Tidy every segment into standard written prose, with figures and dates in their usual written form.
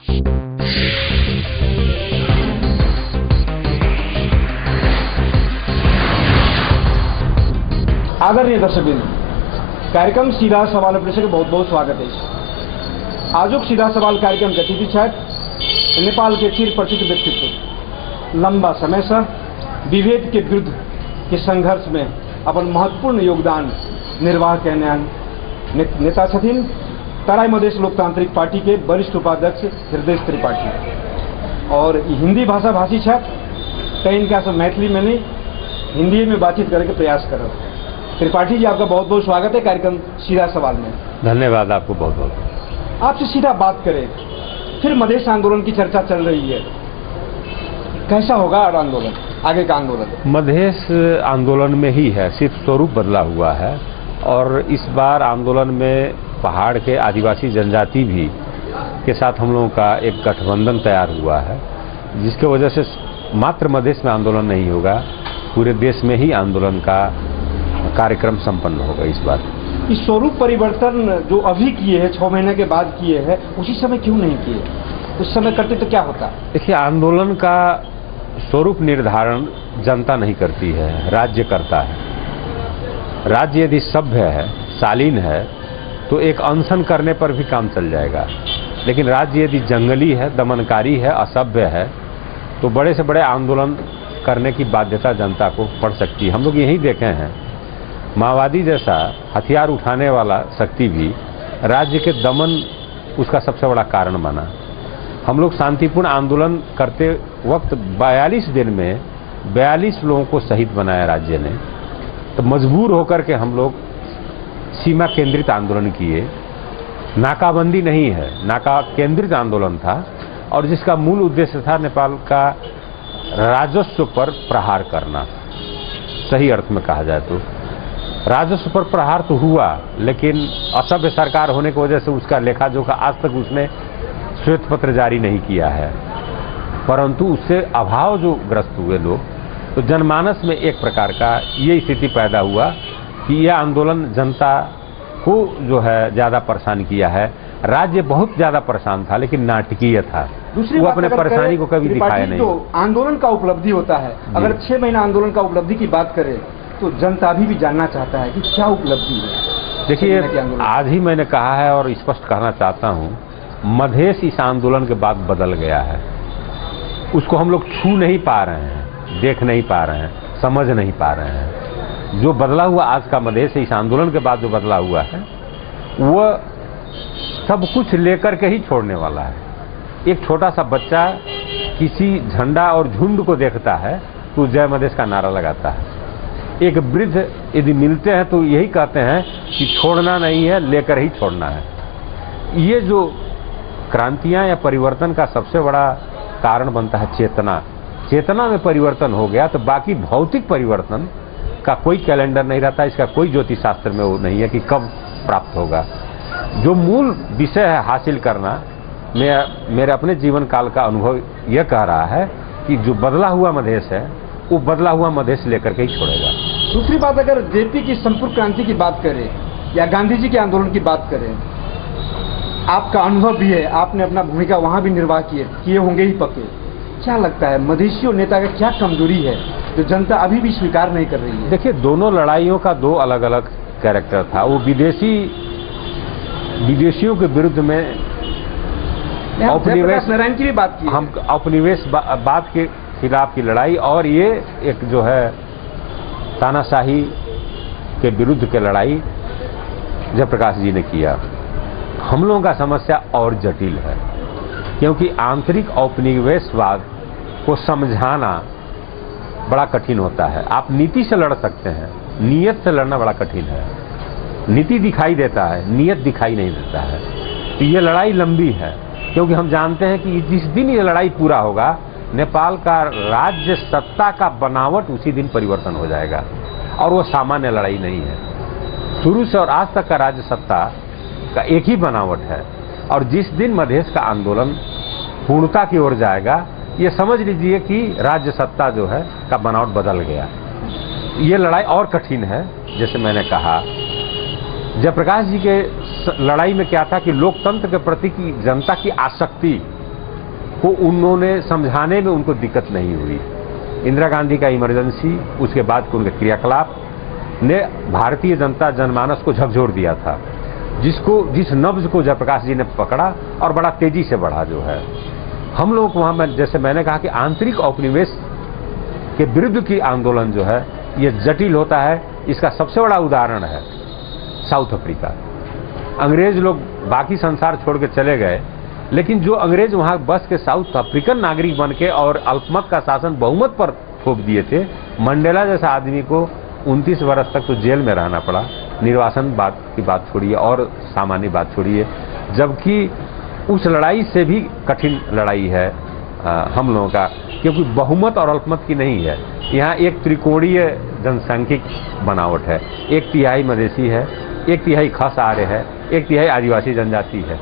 आदरणीय दर्शकबिंदु, कार्यक्रम सीधा सवाल परिषद के बहुत बहुत स्वागत है। आजुक सीधा सवाल कार्यक्रम के अतिथि छथि नेपाल के चिर परिचित व्यक्तित्व, लंबा समय से विभेद के विरुद्ध के संघर्ष में अपन महत्वपूर्ण योगदान निर्वाह करने नेता छथिन तराई मधेश लोकतांत्रिक पार्टी के वरिष्ठ उपाध्यक्ष हृदय त्रिपाठी। और हिंदी भाषा भाषी छथि, तो इनका सब मैथिली में नहीं हिंदी में बातचीत करने के प्रयास करो। त्रिपाठी जी, आपका बहुत बहुत स्वागत है कार्यक्रम सीधा सवाल में। धन्यवाद आपको बहुत बहुत। आपसे सीधा बात करें, फिर मधेश आंदोलन की चर्चा चल रही है, कैसा होगा आंदोलन, आगे का आंदोलन? मधेश आंदोलन में ही है, सिर्फ स्वरूप बदला हुआ है। और इस बार आंदोलन में पहाड़ के आदिवासी जनजाति भी के साथ हम लोगों का एक गठबंधन तैयार हुआ है, जिसके वजह से मात्र मधेश में आंदोलन नहीं होगा, पूरे देश में ही आंदोलन का कार्यक्रम संपन्न होगा इस बार। इस स्वरूप परिवर्तन जो अभी किए हैं, 6 महीने के बाद किए हैं, उसी समय क्यों नहीं किए? उस समय करते तो क्या होता? देखिए, आंदोलन का स्वरूप निर्धारण जनता नहीं करती है, राज्य करता है। राज्य यदि सभ्य है, शालीन है, तो एक अनशन करने पर भी काम चल जाएगा। लेकिन राज्य यदि जंगली है, दमनकारी है, असभ्य है, तो बड़े से बड़े आंदोलन करने की बाध्यता जनता को पड़ सकती है। हम लोग यही देखे हैं, माओवादी जैसा हथियार उठाने वाला शक्ति भी राज्य के दमन उसका सबसे बड़ा कारण बना। हम लोग शांतिपूर्ण आंदोलन करते वक्त 42 दिन में 42 लोगों को शहीद बनाया राज्य ने, तो मजबूर होकर के हम लोग सीमा केंद्रित आंदोलन किए। नाकाबंदी नहीं है, नाका केंद्रित आंदोलन था, और जिसका मूल उद्देश्य था नेपाल का राजस्व पर प्रहार करना। सही अर्थ में कहा जाए तो राजस्व पर प्रहार तो हुआ, लेकिन असभ्य सरकार होने की वजह से उसका लेखा जोखा आज तक उसने श्वेत पत्र जारी नहीं किया है। परंतु उससे अभाव जो ग्रस्त हुए लोग, तो जनमानस में एक प्रकार का ये स्थिति पैदा हुआ कि यह आंदोलन जनता को जो है ज्यादा परेशान किया है। राज्य बहुत ज्यादा परेशान था, लेकिन नाटकीय था, वो अपने परेशानी को कभी दिखाया नहीं। तो आंदोलन का उपलब्धि होता है, अगर 6 महीना आंदोलन का उपलब्धि की बात करें तो जनता अभी भी जानना चाहता है कि क्या उपलब्धि है। देखिए, आज ही मैंने कहा है और स्पष्ट कहना चाहता हूँ, मधेश इस आंदोलन के बाद बदल गया है। उसको हम लोग छू नहीं पा रहे हैं, देख नहीं पा रहे हैं, समझ नहीं पा रहे हैं। जो बदला हुआ आज का मधेश इस आंदोलन के बाद जो बदला हुआ है, वो सब कुछ लेकर के ही छोड़ने वाला है। एक छोटा सा बच्चा किसी झंडा और झुंड को देखता है तो जय मधेश का नारा लगाता है। एक वृद्ध यदि मिलते हैं तो यही कहते हैं कि छोड़ना नहीं है, लेकर ही छोड़ना है। ये जो क्रांतियां या परिवर्तन का सबसे बड़ा कारण बनता है चेतना। चेतना में परिवर्तन हो गया तो बाकी भौतिक परिवर्तन का कोई कैलेंडर नहीं रहता, इसका कोई ज्योतिष शास्त्र में वो नहीं है कि कब प्राप्त होगा। जो मूल विषय है हासिल करना, मेरे अपने जीवन काल का अनुभव यह कह रहा है कि जो बदला हुआ मधेश है, वो बदला हुआ मधेश लेकर के ही छोड़ेगा। दूसरी बात, अगर जेपी की संपूर्ण क्रांति की बात करें या गांधी जी के आंदोलन की बात करें, आपका अनुभव भी है, आपने अपना भूमिका वहां भी निर्वाह किए होंगे ही पक्के। क्या लगता है मधेशियों नेता का क्या कमजोरी है जो जनता अभी भी स्वीकार नहीं कर रही है? देखिए, दोनों लड़ाइयों का दो अलग अलग कैरेक्टर था। वो विदेशियों के विरुद्ध में औपनिवेश नारायण की भी बात की, हम औपनिवेश बात के खिलाफ की लड़ाई, और ये एक जो है तानाशाही के विरुद्ध की लड़ाई जयप्रकाश जी ने किया। हम लोगों का समस्या और जटिल है, क्योंकि आंतरिक औपनिवेशवाद को समझाना बड़ा कठिन होता है। आप नीति से लड़ सकते हैं, नीयत से लड़ना बड़ा कठिन है। नीति दिखाई देता है, नीयत दिखाई नहीं देता है। तो ये लड़ाई लंबी है, क्योंकि हम जानते हैं कि जिस दिन ये लड़ाई पूरा होगा, नेपाल का राज्य सत्ता का बनावट उसी दिन परिवर्तन हो जाएगा, और वो सामान्य लड़ाई नहीं है। शुरू से और आज तक का राज्य सत्ता का एक ही बनावट है, और जिस दिन मधेश का आंदोलन पूर्णता की ओर जाएगा, ये समझ लीजिए कि राज्य सत्ता जो है का बनावट बदल गया। ये लड़ाई और कठिन है। जैसे मैंने कहा, जयप्रकाश जी के लड़ाई में क्या था कि लोकतंत्र के प्रति की जनता की आसक्ति को उन्होंने समझाने में उनको दिक्कत नहीं हुई। इंदिरा गांधी का इमरजेंसी, उसके बाद के उनके क्रियाकलाप ने भारतीय जनता जनमानस को झकझोर दिया था, जिस नब्ज को जयप्रकाश जी ने पकड़ा और बड़ा तेजी से बढ़ा जो है। हम लोग वहां जैसे मैंने कहा कि आंतरिक औपनिवेश के विरुद्ध की आंदोलन जो है ये जटिल होता है। इसका सबसे बड़ा उदाहरण है साउथ अफ्रीका। अंग्रेज लोग बाकी संसार छोड़ के चले गए, लेकिन जो अंग्रेज वहां बस के साउथ अफ्रीकन नागरिक बन के और अल्पमत का शासन बहुमत पर थोप दिए थे। मंडेला जैसा आदमी को 29 वर्ष तक तो जेल में रहना पड़ा। निर्वासन बात की बात छोड़िए और सामान्य बात छोड़िए, जबकि उस लड़ाई से भी कठिन लड़ाई है हम लोगों का, क्योंकि बहुमत और अल्पमत की नहीं है। यहाँ एक त्रिकोणीय जनसांख्यिक बनावट है। 1/3 मधेसी है, 1/3 खस आर्य है, 1/3 आदिवासी जनजाति है।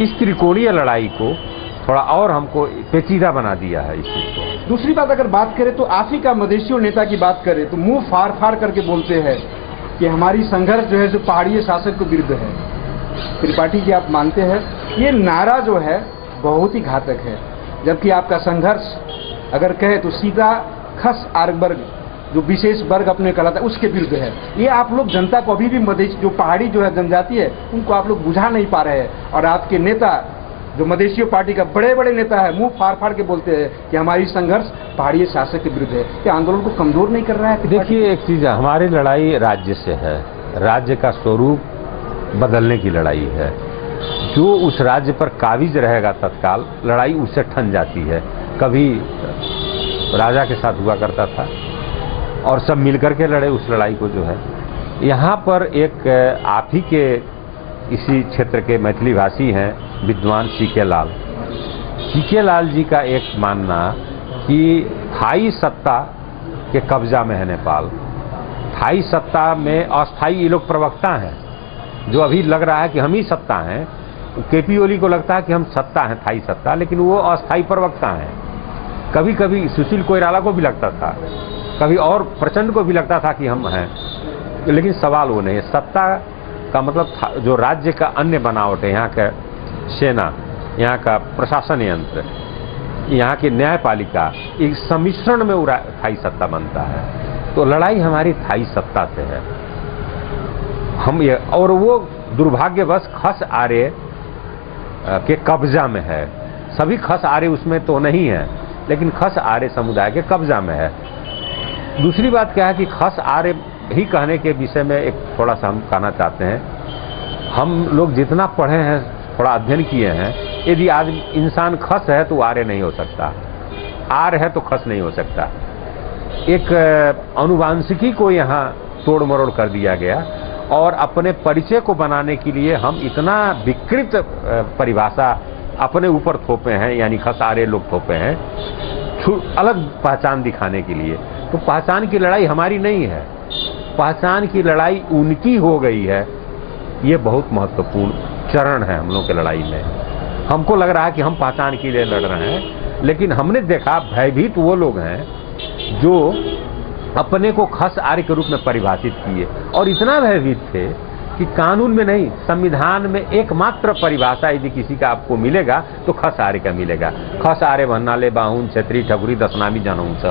इस त्रिकोणीय लड़ाई को थोड़ा और हमको पेचीदा बना दिया है इस चीज को। दूसरी बात अगर बात करें तो आप ही का मधेसियों नेता की बात करें तो मुंह फाड़ फाड़ करके बोलते हैं कि हमारी संघर्ष जो है जो पहाड़ी शासक के विरुद्ध है। त्रिपाठी जी, आप मानते हैं ये नारा जो है बहुत ही घातक है, जबकि आपका संघर्ष अगर कहे तो सीधा खस आर्य वर्ग जो विशेष वर्ग अपने कहलाता है उसके विरुद्ध है। ये आप लोग जनता को अभी भी मधेसी जो पहाड़ी जो है जनजाति है उनको आप लोग बुझा नहीं पा रहे हैं। और आपके नेता जो मधेसियों पार्टी का बड़े बड़े नेता है मुंह फाड़ फाड़ के बोलते हैं कि हमारी संघर्ष पहाड़ी शासक के विरुद्ध है। ये आंदोलन को कमजोर नहीं कर रहा है? देखिए, एक चीज है, हमारी लड़ाई राज्य से है, राज्य का स्वरूप बदलने की लड़ाई है। जो उस राज्य पर काबिज रहेगा तत्काल लड़ाई उससे ठन जाती है। कभी राजा के साथ हुआ करता था और सब मिलकर के लड़े उस लड़ाई को जो है। यहाँ पर एक आप ही के इसी क्षेत्र के मैथिली भाषी हैं विद्वान सीके लाल जी का एक मानना कि थाई सत्ता के कब्जा में है नेपाल। थाई सत्ता में अस्थाई ये लोग प्रवक्ता हैं, जो अभी लग रहा है कि हम ही सत्ता हैं। केपी ओली को लगता है कि हम सत्ता हैं, थाई सत्ता, लेकिन वो अस्थाई प्रवक्ता हैं। कभी कभी सुशील कोइराला को भी लगता था, कभी और प्रचंड को भी लगता था कि हम हैं, लेकिन सवाल वो नहीं है। सत्ता का मतलब जो राज्य का अन्य बनावट है, यहाँ का सेना, यहाँ का प्रशासन यंत्र, यहाँ की न्यायपालिका, एक सम्मिश्रण में थाई सत्ता बनता है। तो लड़ाई हमारी थाई सत्ता से है। हम ये, और वो दुर्भाग्यवश खस आर्य के कब्जा में है। सभी खस आर्य उसमें तो नहीं है, लेकिन खस आर्य समुदाय के कब्जा में है। दूसरी बात क्या है कि खस आर्य ही कहने के विषय में एक थोड़ा सा हम कहना चाहते हैं। हम लोग जितना पढ़े हैं, थोड़ा अध्ययन किए हैं, यदि आज इंसान खस है तो आर्य नहीं हो सकता, आर्य है तो खस नहीं हो सकता। एक अनुवांशिकी को यहाँ तोड़ मरोड़ कर दिया गया और अपने परिचय को बनाने के लिए हम इतना विकृत परिभाषा अपने ऊपर थोपे हैं, यानी खस आर्य लोग थोपे हैं अलग पहचान दिखाने के लिए। तो पहचान की लड़ाई हमारी नहीं है, पहचान की लड़ाई उनकी हो गई है। ये बहुत महत्वपूर्ण चरण है हम लोग की लड़ाई में। हमको लग रहा है कि हम पहचान के लिए लड़ रहे हैं, लेकिन हमने देखा भयभीत वो लोग हैं जो अपने को खस आर्य के रूप में परिभाषित किए और इतना भयभीत थे कि कानून में नहीं, संविधान में एकमात्र परिभाषा यदि किसी का आपको मिलेगा तो खस आर्य का मिलेगा। खस आर्य भन्नाले बाहुन क्षेत्री ठकुरी दशनामी जनहूंस,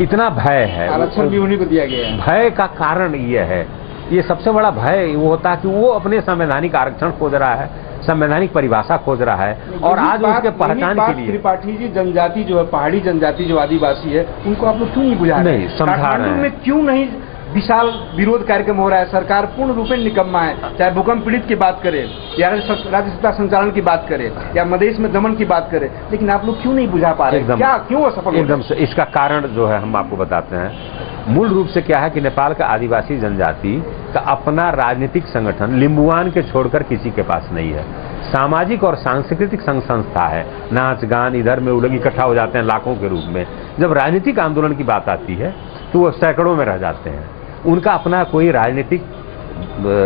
इतना भय है। आरक्षण भी उन्हीं को दिया गया है। भय का कारण ये है, ये सबसे बड़ा भय वो होता है कि वो अपने संवैधानिक आरक्षण खोज रहा है, संवैधानिक परिभाषा खोज रहा है, और आज उसके पहचान के लिए त्रिपाठी जी जनजाति जो है, पहाड़ी जनजाति जो आदिवासी है, उनको आप लोग क्यों नहीं बुझा रहे? नहीं समझा रहे हैं। में क्यों नहीं विशाल विरोध कार्यक्रम हो रहा है? सरकार पूर्ण रूप में निकम्मा है, चाहे भूकंप पीड़ित की बात करें या राज्य सत्ता संचालन की बात करें या मधेश में दमन की बात करें, लेकिन आप लोग क्यों नहीं बुझा पा रहे? क्या क्यों असफल? एकदम से इसका कारण जो है हम आपको बताते हैं। मूल रूप से क्या है कि नेपाल का आदिवासी जनजाति का अपना राजनीतिक संगठन लिम्बुआन के छोड़कर किसी के पास नहीं है। सामाजिक और सांस्कृतिक संघ संस्था है, नाच गान इधर में वो लोग इकट्ठा हो जाते हैं लाखों के रूप में। जब राजनीतिक आंदोलन की बात आती है तो वो सैकड़ों में रह जाते हैं। उनका अपना कोई राजनीतिक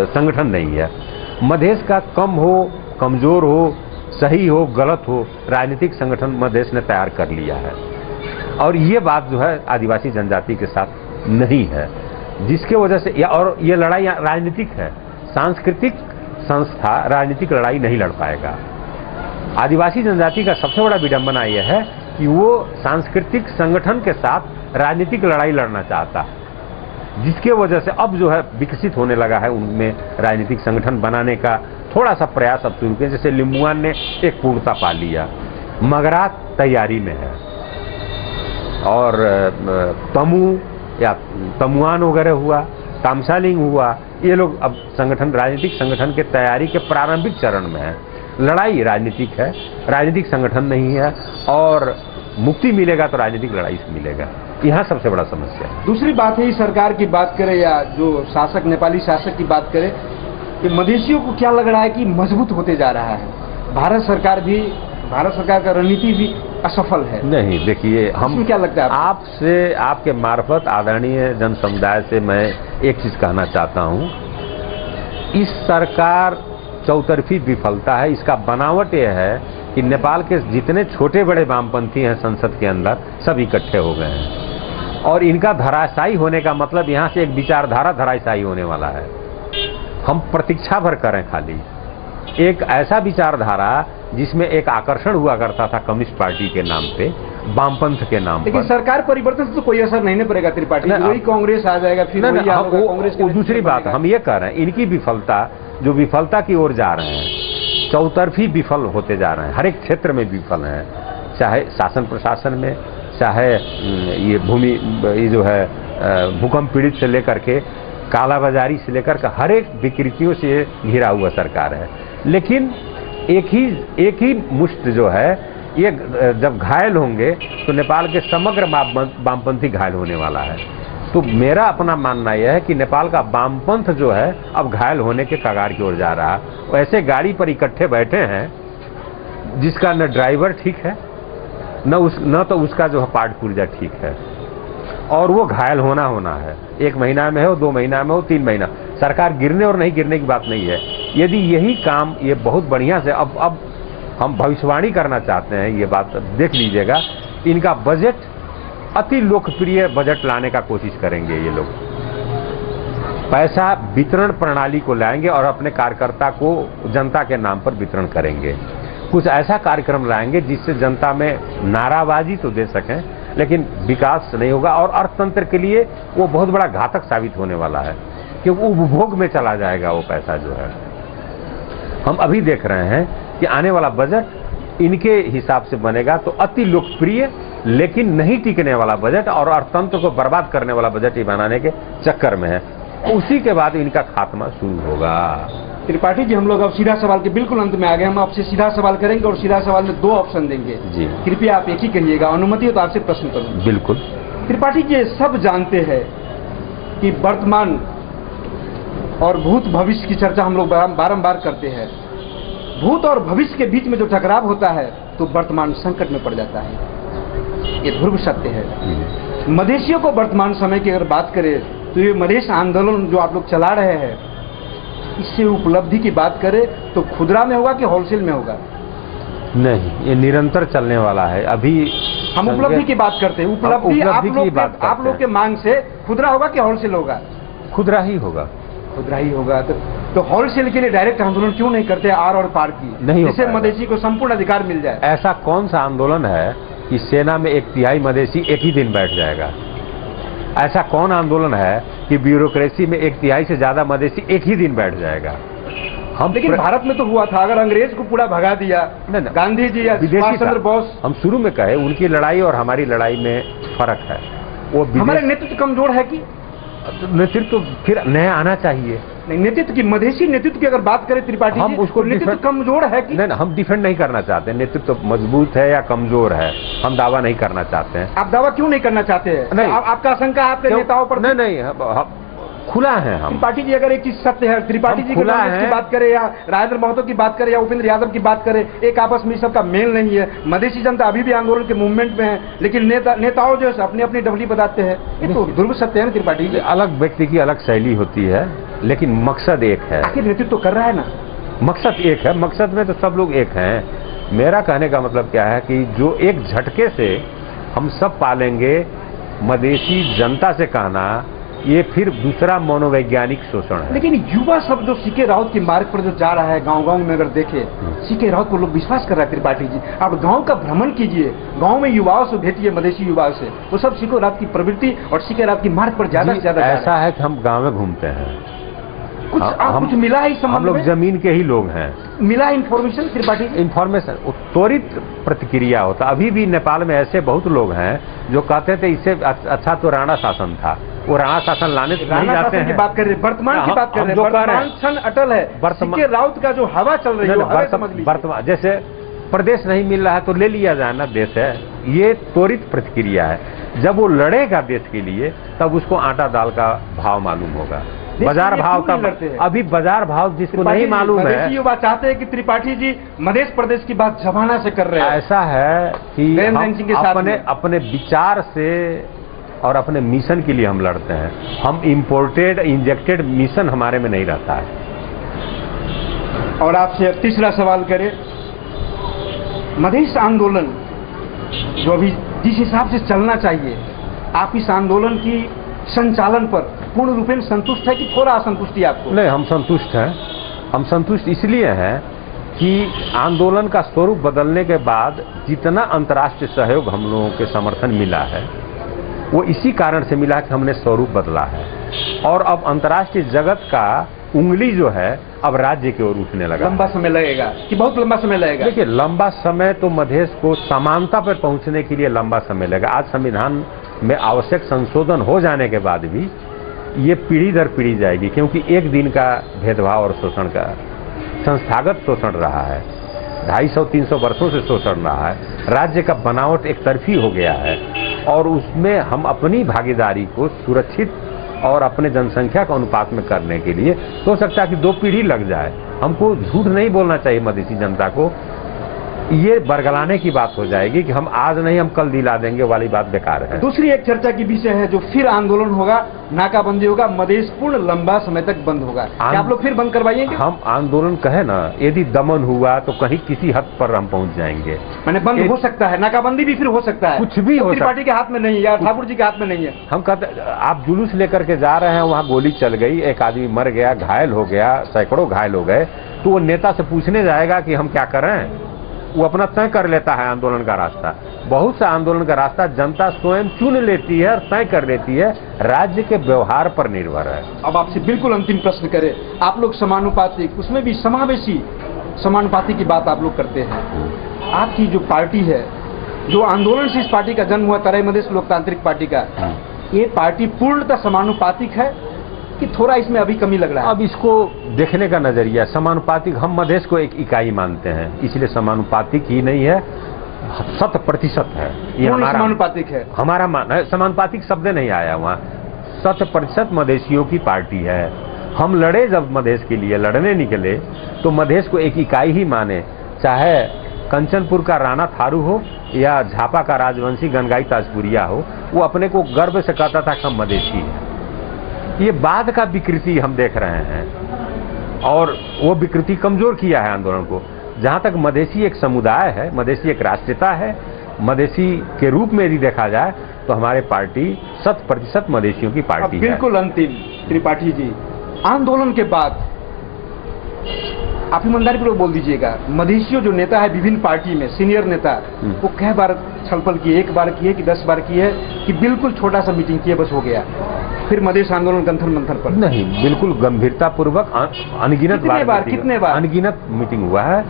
संगठन नहीं है। मधेश का कम हो, कमजोर हो, सही हो, गलत हो, राजनीतिक संगठन मधेश ने तैयार कर लिया है। और ये बात जो है आदिवासी जनजाति के साथ नहीं है, जिसके वजह से और ये लड़ाई राजनीतिक है। सांस्कृतिक संस्था राजनीतिक लड़ाई नहीं लड़ पाएगा। आदिवासी जनजाति का सबसे बड़ा विडंबना यह है कि वो सांस्कृतिक संगठन के साथ राजनीतिक लड़ाई लड़ना चाहता है, जिसके वजह से अब जो है विकसित होने लगा है उनमें राजनीतिक संगठन बनाने का थोड़ा सा प्रयास अब शुरू किया। जैसे लिम्बुआन ने एक पूर्णता पा लिया, मगरा तैयारी में है, और तमू या तमुआन वगैरह हुआ, तामसालिंग हुआ, ये लोग अब संगठन, राजनीतिक संगठन के तैयारी के प्रारंभिक चरण में है। लड़ाई राजनीतिक है, राजनीतिक संगठन नहीं है, और मुक्ति मिलेगा तो राजनीतिक लड़ाई से मिलेगा। यहाँ सबसे बड़ा समस्या है। दूसरी बात है, सरकार की बात करें या जो शासक, नेपाली शासक की बात करें, कि मधेसियों को क्या लग रहा है कि मजबूत होते जा रहा है। भारत सरकार का रणनीति भी असफल है। नहीं, देखिए, हम क्या लगता है आपसे, आपके मार्फत आदरणीय जन समुदाय से मैं एक चीज कहना चाहता हूं, इस सरकार चौतरफी विफलता है। इसका बनावट यह है कि नेपाल के जितने छोटे बड़े वामपंथी हैं संसद के अंदर, सब इकट्ठे हो गए हैं, और इनका धराशायी होने का मतलब यहां से एक विचारधारा धराशायी होने वाला है। हम प्रतीक्षा भर करें खाली एक ऐसा विचारधारा जिसमें एक आकर्षण हुआ करता था कम्युनिस्ट पार्टी के नाम पे, वामपंथ के नाम पर। लेकिन सरकार परिवर्तन से तो कोई असर नहीं पड़ेगा त्रिपाठी, वही कांग्रेस आ जाएगा, फिर कांग्रेस। दूसरी बात हम ये कह रहे हैं, इनकी विफलता, जो विफलता की ओर जा रहे हैं, चौतरफी विफल होते जा रहे हैं, हर एक क्षेत्र में विफल हैं, चाहे शासन प्रशासन में, चाहे ये भूमि, ये जो है भूकंप पीड़ित से लेकर के कालाबाजारी से लेकर के हर एक विकृतियों से घिरा हुआ सरकार है। लेकिन एक ही मुष्ट जो है, ये जब घायल होंगे तो नेपाल के समग्र वामपंथी घायल होने वाला है। तो मेरा अपना मानना यह है कि नेपाल का वामपंथ जो है अब घायल होने के कगार की ओर जा रहा है। ऐसे गाड़ी पर इकट्ठे बैठे हैं जिसका न ड्राइवर ठीक है, न तो उसका जो है पार्ट पुर्जा ठीक है, और वो घायल होना है। 1 महीना में हो, 2 महीना में हो, 3 महीना। सरकार गिरने और नहीं गिरने की बात नहीं है। यदि यही काम ये बहुत बढ़िया से, अब हम भविष्यवाणी करना चाहते हैं, ये बात देख लीजिएगा, इनका बजट अति लोकप्रिय बजट लाने का कोशिश करेंगे। ये लोग पैसा वितरण प्रणाली को लाएंगे और अपने कार्यकर्ता को जनता के नाम पर वितरण करेंगे। कुछ ऐसा कार्यक्रम लाएंगे जिससे जनता में नाराबाजी तो दे सकें, लेकिन विकास नहीं होगा, और अर्थतंत्र के लिए वो बहुत बड़ा घातक साबित होने वाला है, क्योंकि उपभोग में चला जाएगा वो पैसा जो है। हम अभी देख रहे हैं कि आने वाला बजट इनके हिसाब से बनेगा तो अति लोकप्रिय लेकिन नहीं टिकने वाला बजट और अर्थतंत्र को बर्बाद करने वाला बजट ही बनाने के चक्कर में है। उसी के बाद इनका खात्मा शुरू होगा। त्रिपाठी जी, हम लोग अब सीधा सवाल के बिल्कुल अंत में आ गए। हम आपसे सीधा सवाल करेंगे और सीधा सवाल में 2 ऑप्शन देंगे जी। कृपया आप एक ही कहिएगा, अनुमति हो तो आपसे प्रश्न करूँ। बिल्कुल। त्रिपाठी जी, सब जानते हैं कि वर्तमान और भूत भविष्य की चर्चा हम लोग बारंबार करते हैं। भूत और भविष्य के बीच में जो टकराव होता है तो वर्तमान संकट में पड़ जाता है, ये ध्रुव सत्य है। मधेसियों को वर्तमान समय की अगर बात करें तो ये मधेश आंदोलन जो आप लोग चला रहे हैं, इससे उपलब्धि की बात करें तो खुदरा में होगा कि होलसेल में होगा? नहीं, ये निरंतर चलने वाला है। अभी हम उपलब्धि की बात करते हैं। उपलब्धि आप लोग के मांग से खुदरा होगा कि होलसेल होगा? खुदरा ही होगा। खुदरा ही होगा। तो होलसेल के लिए डायरेक्ट आंदोलन क्यों नहीं करते आर और पार की, नहीं, जिससे मधेसी को संपूर्ण अधिकार मिल जाए? ऐसा कौन सा आंदोलन है कि सेना में 1/3 मधेसी एक ही दिन बैठ जाएगा? ऐसा कौन आंदोलन है कि ब्यूरोक्रेसी में 1/3 से ज्यादा मधेसी एक ही दिन बैठ जाएगा? लेकिन भारत में तो हुआ था, अगर अंग्रेज को पूरा भगा दिया, गांधी जी या सुभाष चंद्र बोस। हम शुरू में कहे उनकी लड़ाई और हमारी लड़ाई में फर्क है। वो हमारे नेतृत्व कमजोर है कि नेतृत्व तो फिर नया आना चाहिए? नहीं, नेतृत्व की, मधेसी नेतृत्व की अगर बात करें त्रिपाठी, हम उसको नेतृत्व कमजोर है कि नहीं? हम डिफेंड नहीं करना चाहते नेतृत्व मजबूत है या कमजोर है, हम दावा नहीं करना चाहते हैं। आप दावा क्यों नहीं करना चाहते हैं? नहीं, आपका आशंका आपके नेताओं पर? नहीं, खुला है हम। त्रिपाठी जी, अगर एक चीज सत्य है, त्रिपाठी जी की बात करें या राजेंद्र महतो की बात करें या उपेंद्र यादव की बात करें, एक आपस में सबका मेल नहीं है। मधेसी जनता अभी भी आंदोलन के मूवमेंट में है, लेकिन नेताओं जो है अपनी अपनी डबली बताते हैं। ये तो ध्रुव सत्य है ना त्रिपाठी जी? अलग व्यक्ति की अलग शैली होती है, लेकिन मकसद एक है। आखिर नेतृत्व तो कर रहा है ना, मकसद एक है। मकसद में तो सब लोग एक हैं। मेरा कहने का मतलब क्या है कि जो एक झटके से हम सब पालेंगे, मधेसी जनता से कहना ये फिर दूसरा मनोवैज्ञानिक शोषण है। लेकिन युवा सब जो सीके राउत के मार्ग पर जो जा रहा है, गांव-गांव में अगर देखे, सीके राउत को लोग विश्वास कर रहा है। त्रिपाठी जी, आप गांव का भ्रमण कीजिए, गांव में युवाओं से भेटिए, मधेसी युवाओं से, वो सब सीके राउत की प्रवृत्ति और सीके राउत की मार्ग पर ज्यादा से ज्यादा ऐसा है कि हम गाँव में घूमते हैं, कुछ मिला है इस संबंध हम लोग में? जमीन के ही लोग हैं। मिला इन्फॉर्मेशन त्रिपाठी जी? इन्फॉर्मेशन त्वरित प्रतिक्रिया होता। अभी भी नेपाल में ऐसे बहुत लोग हैं जो कहते थे इससे अच्छा तो राणा शासन था, वो राणा शासन लाने नहीं जाते हैं। की बात कर रहे हैं, वर्तमान की बात कर रहे हैं, वर्तमान क्षण अटल है, सीके राउत का जो हवा चल रही है वर्तमान, जैसे प्रदेश नहीं मिल रहा है तो ले लिया जाए ना, देश है, ये त्वरित प्रतिक्रिया है। जब वो लड़ेगा देश के लिए तब उसको आटा दाल का भाव मालूम होगा, बाजार भाव का। अभी बाजार भाव जिसको नहीं मालूम है, युवा चाहते हैं कि त्रिपाठी जी मध्य प्रदेश की बात जमाना से कर रहे हैं। ऐसा है कि अपने विचार से और अपने मिशन के लिए हम लड़ते हैं। हम इंपोर्टेड इंजेक्टेड मिशन हमारे में नहीं रहता है। और आपसे तीसरा सवाल करें, मधेश आंदोलन जो अभी जिस हिसाब से चलना चाहिए, आप इस आंदोलन की संचालन पर पूर्ण रूपेण संतुष्ट है कि थोड़ा असंतुष्टि आपको? नहीं, हम संतुष्ट हैं। हम संतुष्ट इसलिए हैं कि आंदोलन का स्वरूप बदलने के बाद जितना अंतर्राष्ट्रीय सहयोग हम लोगों के समर्थन मिला है, वो इसी कारण से मिला कि हमने स्वरूप बदला है। और अब अंतर्राष्ट्रीय जगत का उंगली जो है अब राज्य की ओर उठने लगा। लंबा समय लगेगा कि बहुत लंबा समय लगेगा? देखिए, लंबा समय तो मधेश को समानता पर पहुंचने के लिए लंबा समय लगेगा। आज संविधान में आवश्यक संशोधन हो जाने के बाद भी ये पीढ़ी दर पीढ़ी जाएगी, क्योंकि एक दिन का भेदभाव और शोषण का संस्थागत शोषण रहा है, 250-300 वर्षों से शोषण रहा है। राज्य का बनावट एक तरफी हो गया है और उसमें हम अपनी भागीदारी को सुरक्षित और अपने जनसंख्या के अनुपात में करने के लिए हो सकता है कि 2 पीढ़ी लग जाए। हमको झूठ नहीं बोलना चाहिए मधेसी जनता को, ये बरगलाने की बात हो जाएगी कि हम आज नहीं हम कल दिला देंगे वाली बात बेकार है। दूसरी एक चर्चा की विषय है, जो फिर आंदोलन होगा, नाकाबंदी होगा, मधेश पूर्ण लंबा समय तक बंद होगा, क्या आप लोग फिर बंद करवाएंगे? हम आंदोलन कहे ना, यदि दमन हुआ तो कहीं किसी हद पर हम पहुंच जाएंगे। मैंने बंद हो सकता है, नाकाबंदी भी फिर हो सकता है, कुछ भी हो सकता है। त्रिपाठी के हाथ में नहीं है या ठाकुर जी के हाथ में नहीं है। हम कहते आप जुलूस लेकर के जा रहे हैं, वहां गोली चल गई, एक आदमी मर गया, घायल हो गया, सैकड़ों घायल हो गए, तो वो नेता से पूछने जाएगा कि हम क्या करें? वो अपना तय कर लेता है आंदोलन का रास्ता। बहुत सा आंदोलन का रास्ता जनता स्वयं चुन लेती है और तय कर लेती है, राज्य के व्यवहार पर निर्भर है। अब आपसे बिल्कुल अंतिम प्रश्न करें, आप लोग समानुपातिक, उसमें भी समावेशी समानुपाती की बात आप लोग करते हैं। आपकी जो पार्टी है, जो आंदोलन से इस पार्टी का जन्म हुआ, तराई मधेश लोकतांत्रिक पार्टी का, ये पार्टी पूर्णतः समानुपातिक है कि थोड़ा इसमें अभी कमी लग रहा है? अब इसको देखने का नजरिया समानुपातिक, हम मधेश को एक इकाई मानते हैं, इसलिए समानुपातिक ही नहीं है, 100% है। ये हमारा समानुपातिक है, हमारा मान है। समानुपातिक शब्द नहीं आया वहाँ, 100% मधेशियों की पार्टी है। हम लड़े, जब मधेश के लिए लड़ने निकले तो मधेश को एक इकाई ही माने, चाहे कंचनपुर का राणा थारू हो या झापा का राजवंशी गनगाई ताजपुरिया हो, वो अपने को गर्व से कहता था कि हम मधेशी हैं। ये बाद का विकृति हम देख रहे हैं और वो विकृति कमजोर किया है आंदोलन को। जहां तक मधेसी एक समुदाय है, मधेसी एक राष्ट्रीयता है, मधेसी के रूप में यदि देखा जाए तो हमारी पार्टी 100% मधेसियों की पार्टी है। बिल्कुल अंतिम, त्रिपाठी जी, आंदोलन के बाद आप ईमानदारी पूर्वक बोल दीजिएगा, मधेसियों जो नेता है विभिन्न पार्टी में, सीनियर नेता, वो कई बार छलफल किए, एक बार किए कि 10 बार किए कि बिल्कुल छोटा सा मीटिंग किए बस हो गया, फिर मधेश आंदोलन गंथन मंथन पर? नहीं, बिल्कुल गंभीरता पूर्वक अनगिनत कितने बार अनगिनत मीटिंग हुआ है।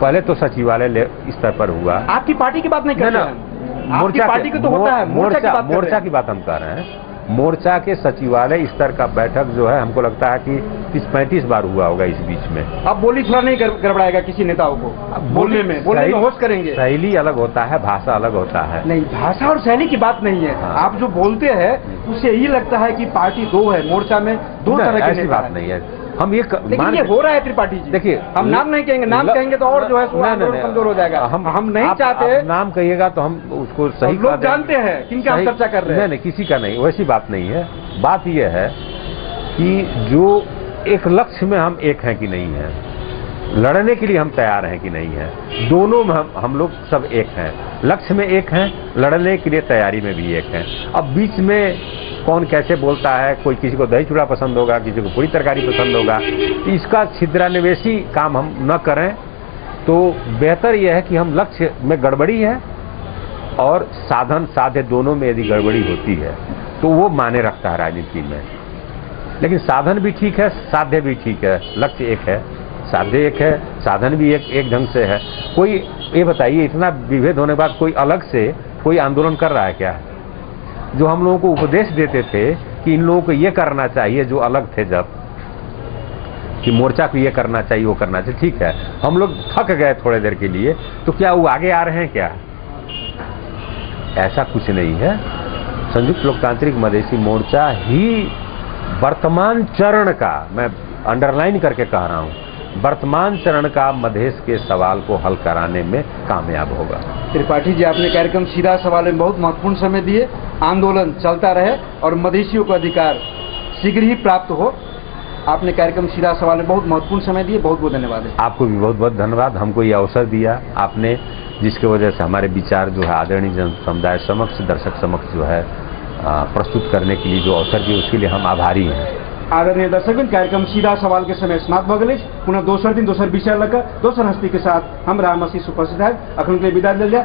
पहले तो सचिवालय स्तर पर हुआ। आपकी पार्टी की बात नहीं कर रहे हैं, आपकी पार्टी की तो होता है, मोर्चा की बात हम कर रहे हैं। मोर्चा के सचिवालय स्तर का बैठक जो है, हमको लगता है कि 30-35 बार हुआ होगा इस बीच में। अब बोली थोड़ा नहीं गड़बड़ाएगा किसी नेताओं को बोलने में होश करेंगे? शैली अलग होता है, भाषा अलग होता है। नहीं, भाषा और शैली की बात नहीं है। हाँ। आप जो बोलते हैं उससे यही लगता है कि पार्टी 2 है, मोर्चा में 2 तरह की ऐसी बात नहीं है। हम ये लेकिन ये हो रहा है त्रिपाठी जी। देखिए, हम नाम नहीं कहेंगे, नाम कहेंगे तो और जो है कमजोर हो जाएगा। हम नहीं चाहते नाम कहिएगा तो हम उसको सही लोग जानते हैं किनका हम चर्चा कर रहे हैं। नहीं, किसी का नहीं, वैसी बात नहीं है। बात यह है कि जो एक लक्ष्य में हम एक हैं कि नहीं है, लड़ने के लिए हम तैयार हैं कि नहीं है। दोनों में हम लोग सब एक हैं, लक्ष्य में एक हैं, लड़ने के लिए तैयारी में भी एक हैं। अब बीच में कौन कैसे बोलता है, कोई किसी को दही चूड़ा पसंद होगा, किसी को पूरी तरकारी पसंद होगा, तो इसका छिद्रान्वेषी काम हम न करें तो बेहतर यह है कि हम लक्ष्य में गड़बड़ी है और साधन साध्य दोनों में यदि गड़बड़ी होती है तो वो माने रखता है राजनीति में। लेकिन साधन भी ठीक है, साध्य भी ठीक है, लक्ष्य एक है, साध्य एक है, साधन भी एक ढंग से है। कोई ये बताइए, इतना विभेद होने के बाद कोई अलग से कोई आंदोलन कर रहा है क्या? जो हम लोगों को उपदेश देते थे कि इन लोगों को ये करना चाहिए, जो अलग थे जब कि मोर्चा को ये करना चाहिए, वो करना चाहिए, ठीक है, हम लोग थक गए थोड़ी देर के लिए, तो क्या वो आगे आ रहे हैं क्या? ऐसा कुछ नहीं है। संयुक्त लोकतांत्रिक मधेसी मोर्चा ही वर्तमान चरण का, मैं अंडरलाइन करके कह रहा हूं, वर्तमान चरण का मधेश के सवाल को हल कराने में कामयाब होगा। त्रिपाठी जी, आपने कार्यक्रम सीधा सवाल में बहुत महत्वपूर्ण समय दिए। आंदोलन चलता रहे और मधेशियों को अधिकार शीघ्र ही प्राप्त हो। आपने कार्यक्रम सीधा सवाल में बहुत महत्वपूर्ण समय दिए, बहुत बहुत धन्यवाद है। आपको भी बहुत बहुत धन्यवाद, हमको ये अवसर दिया आपने, जिसकी वजह से हमारे विचार जो है आदरणीय जन समुदाय समक्ष, दर्शक समक्ष जो है प्रस्तुत करने के लिए जो अवसर दिए, उसके लिए हम आभारी हैं। आदरणीय दर्शक, कार्यक्रम सीधा सवाल के समय समाप्त भ गए। पुनः दोसर दिन दोसर विषय लगा दोसर हस्ती के साथ हम राम आशीष उपस्थित है। अखन के लिए विदा ले लिया।